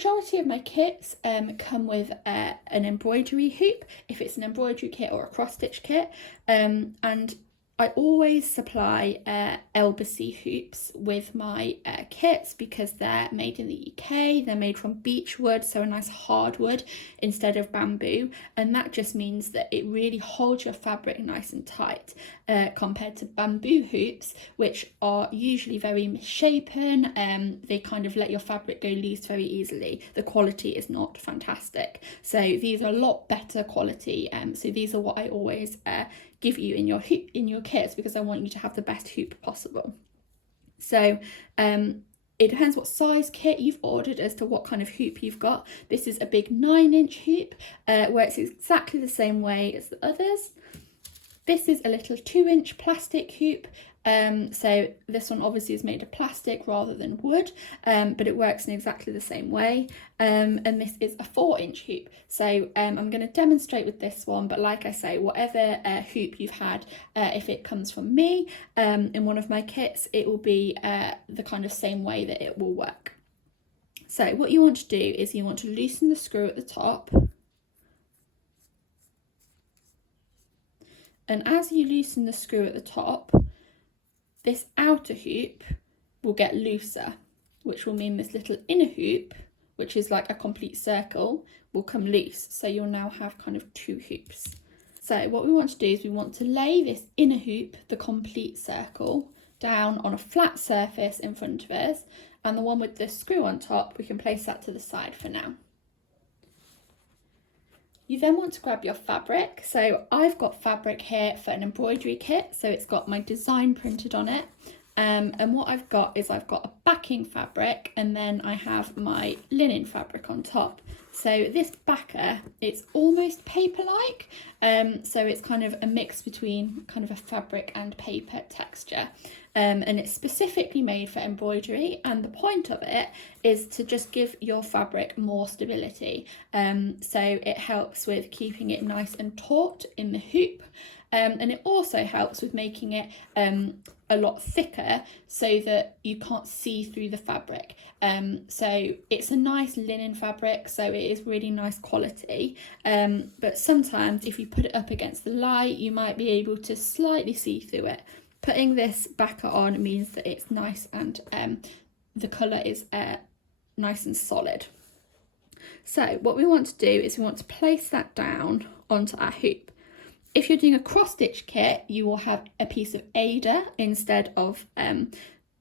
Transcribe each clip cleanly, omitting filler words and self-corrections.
majority of my kits come with an embroidery hoop, if it's an embroidery kit or a cross stitch kit, and I always supply Elbesee hoops with my kits because they're made in the UK, they're made from beech wood, so a nice hardwood instead of bamboo, and that just means that it really holds your fabric nice and tight compared to bamboo hoops, which are usually very misshapen. They kind of let your fabric go loose very easily. The quality is not fantastic, so these are a lot better quality, so these are what I always give you in your kits, because I want you to have the best hoop possible. So it depends what size kit you've ordered as to what kind of hoop you've got. This is a big 9-inch hoop, works exactly the same way as the others. This is a little 2-inch plastic hoop. So this one obviously is made of plastic rather than wood, but it works in exactly the same way. And this is a 4-inch hoop. So I'm going to demonstrate with this one, but like I say, whatever hoop you've had, if it comes from me in one of my kits, it will be the kind of same way that it will work. So what you want to do is you want to loosen the screw at the top. And as you loosen the screw at the top, this outer hoop will get looser, which will mean this little inner hoop, which is like a complete circle, will come loose. So you'll now have kind of 2 hoops. So what we want to do is we want to lay this inner hoop, the complete circle, down on a flat surface in front of us, and the one with the screw on top, we can place that to the side for now. You then want to grab your fabric. So I've got fabric here for an embroidery kit, so it's got my design printed on it. And what I've got is I've got a backing fabric, and then I have my linen fabric on top. So this backer, it's almost paper-like, so it's kind of a mix between kind of a fabric and paper texture. And it's specifically made for embroidery, and the point of it is to just give your fabric more stability. So it helps with keeping it nice and taut in the hoop, and it also helps with making it a lot thicker so that you can't see through the fabric. So it's a nice linen fabric, so it is really nice quality, but sometimes if you put it up against the light, you might be able to slightly see through it. Putting this backer on means that it's nice and the colour is nice and solid. So what we want to do is we want to place that down onto our hoop. If you're doing a cross-stitch kit, you will have a piece of Ada instead of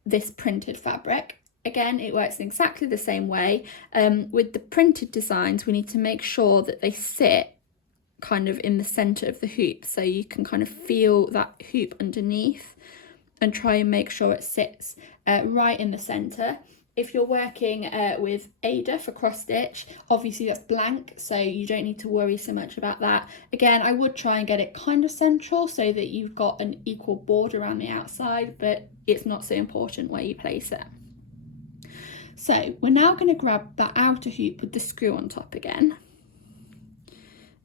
this printed fabric. Again, it works in exactly the same way. With the printed designs, we need to make sure that they sit kind of in the centre of the hoop, so you can kind of feel that hoop underneath and try and make sure it sits right in the centre. If you're working with Ada for cross stitch, obviously that's blank, so you don't need to worry so much about that. Again, I would try and get it kind of central so that you've got an equal border around the outside, but it's not so important where you place it. So we're now going to grab that outer hoop with the screw on top again,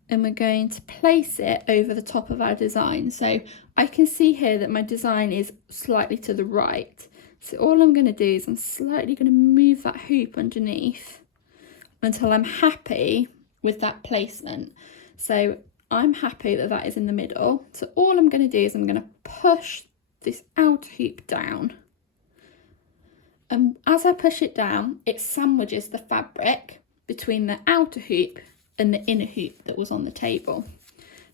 and we're going to place it over the top of our design. So I can see here that my design is slightly to the right. So all I'm going to do is I'm slightly going to move that hoop underneath until I'm happy with that placement. So I'm happy that that is in the middle. So all I'm going to do is I'm going to push this outer hoop down. And as I push it down, it sandwiches the fabric between the outer hoop and the inner hoop that was on the table.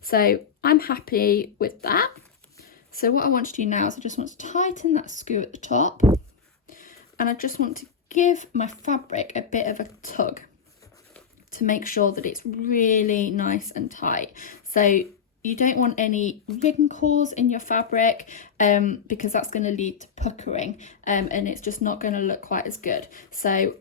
So I'm happy with that. So what I want to do now is I just want to tighten that screw at the top, and I just want to give my fabric a bit of a tug to make sure that it's really nice and tight. So you don't want any wrinkles in your fabric because that's going to lead to puckering and it's just not going to look quite as good. So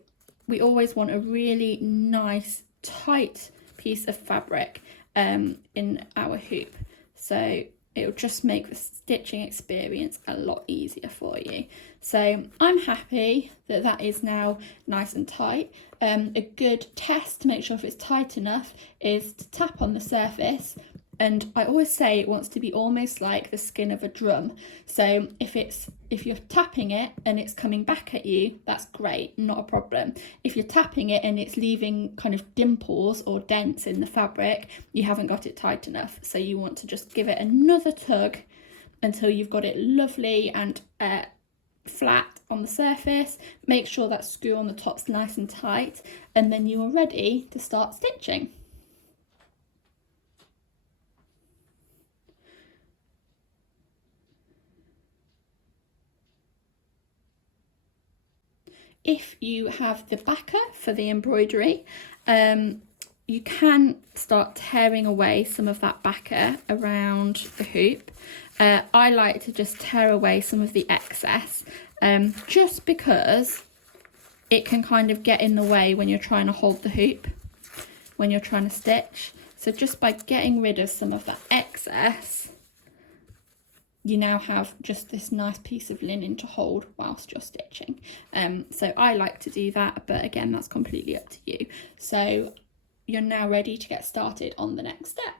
we always want a really nice tight piece of fabric in our hoop. So it'll just make the stitching experience a lot easier for you. So I'm happy that that is now nice and tight. A good test to make sure if it's tight enough is to tap on the surface and I always say it wants to be almost like the skin of a drum. So if you're tapping it and it's coming back at you, that's great, not a problem. If you're tapping it and it's leaving kind of dimples or dents in the fabric, you haven't got it tight enough. So you want to just give it another tug until you've got it lovely and flat on the surface. Make sure that screw on the top's nice and tight, and then you are ready to start stitching. If you have the backer for the embroidery, you can start tearing away some of that backer around the hoop. I like to just tear away some of the excess, just because it can kind of get in the way when you're trying to hold the hoop, when you're trying to stitch. So just by getting rid of some of that excess, you now have just this nice piece of linen to hold whilst you're stitching. So I like to do that, but again, that's completely up to you. So you're now ready to get started on the next step.